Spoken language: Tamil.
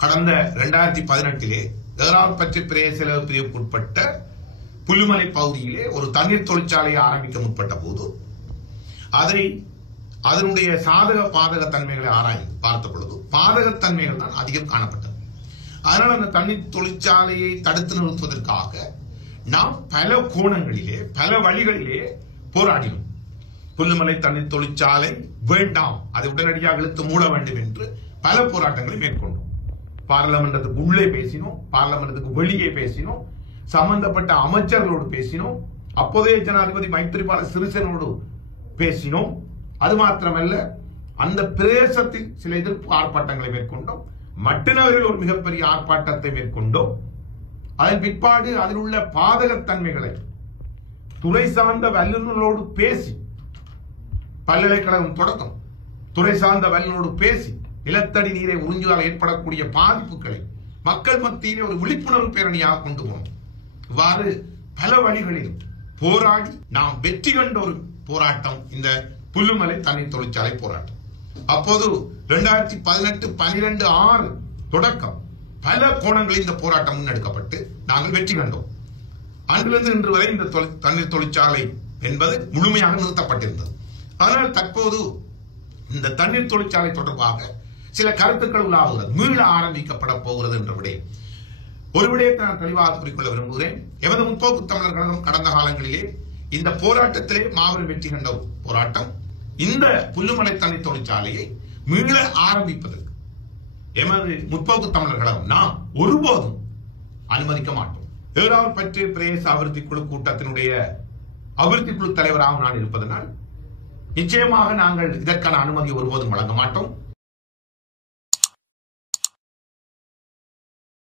கடந்த 2018 ஏறாவூர்பற்று பிரதேச பிரிவுக்குட்பட்ட புல்லுமலை பகுதியிலே ஒரு தண்ணீர் தொழிற்சாலையை ஆரம்பிக்க முற்பட்ட போது அதனுடைய சாதக பாதக தன்மைகளை ஆராய்ந்து பார்த்த பொழுது பாதகத்தன்மைகள் தான் அதிகம் காணப்பட்டது. அதனால் அந்த தண்ணீர் தொழிற்சாலையை தடுத்து நிறுத்துவதற்காக நாம் பல கோணங்களிலே பல வழிகளிலே போராடினோம். புல்லுமலை தண்ணீர் தொழிற்சாலை வேண்டாம், அதை உடனடியாக இழுத்து மூட வேண்டும் என்று பல போராட்டங்களை மேற்கொண்டோம். பார்லமெண்டத்துக்கு உள்ளே பேசினோம், பார்லமெண்டத்துக்கு வெளியே பேசினோம், சம்பந்தப்பட்ட அமைச்சர்களோடு பேசினோம், அப்போதைய ஜனாதிபதி மைத்ரிபால சிறிசேனோடு பேசினோம். அது மாத்திரமல்ல, அந்த பிரதேசத்தில் சில எதிர்ப்பு ஆர்ப்பாட்டங்களை மேற்கொண்டோம். மட்டுநகரில் ஒரு மிகப்பெரிய ஆர்ப்பாட்டத்தை மேற்கொண்டோம். அதன் பிற்பாடு அதில் உள்ள பாதகத்தன்மைகளை துறை சார்ந்த வல்லுநர்களோடு பேசி, பல்கலைக்கழகம் தொடக்கம் துறை சார்ந்த வல்லுநரோடு பேசி நிலத்தடி நீரை உறிஞ்சுவதால் ஏற்படக்கூடிய பாதிப்புகளை மக்கள் மத்தியிலே ஒரு விழிப்புணர்வு பேரணியாக கொண்டு போனோம். இவ்வாறு பல வழிகளில் போராடி நாம் வெற்றி கண்ட ஒரு போராட்டம் இந்த புல்லுமலை தண்ணீர் தொழிற்சாலை போராட்டம். அப்போது 2018-12-6 தொடக்கம் பல கோணங்களில் இந்த போராட்டம் முன்னெடுக்கப்பட்டு நாங்கள் வெற்றி கண்டோம். அன்றிலிருந்து இன்று வரை இந்த தண்ணீர் தொழிற்சாலை என்பது முழுமையாக நிறுத்தப்பட்டிருந்தது. ஆனால் தற்போது இந்த தண்ணீர் தொழிற்சாலை தொடர்பாக சில கருத்துக்கள் உலாவுகிறது, மீள ஆரம்பிக்கப்பட போகிறது என்ற விடயம். ஒரு விடயத்தை நான் தெளிவாக குறிக்கொள்ள விரும்புகிறேன். எமது முற்போக்கு தமிழர் கழகம் கடந்த காலங்களிலே இந்த போராட்டத்திலே மாபெரும் வெற்றி கண்ட போராட்டம். இந்த புல்லுமலை தண்ணீர் தொழிற்சாலையை மீள ஆரம்பிப்பதற்கு எமது முற்போக்கு தமிழர் கழகம் நாம் ஒருபோதும் அனுமதிக்க மாட்டோம். ஏறாவூர்பற்று பிரதேச அபிவிருத்தி குழு கூட்டத்தினுடைய அபிவிருத்தி குழு தலைவராக நான் இருப்பதனால் நிச்சயமாக நாங்கள் இதற்கான அனுமதியை ஒருபோதும் வழங்க மாட்டோம்.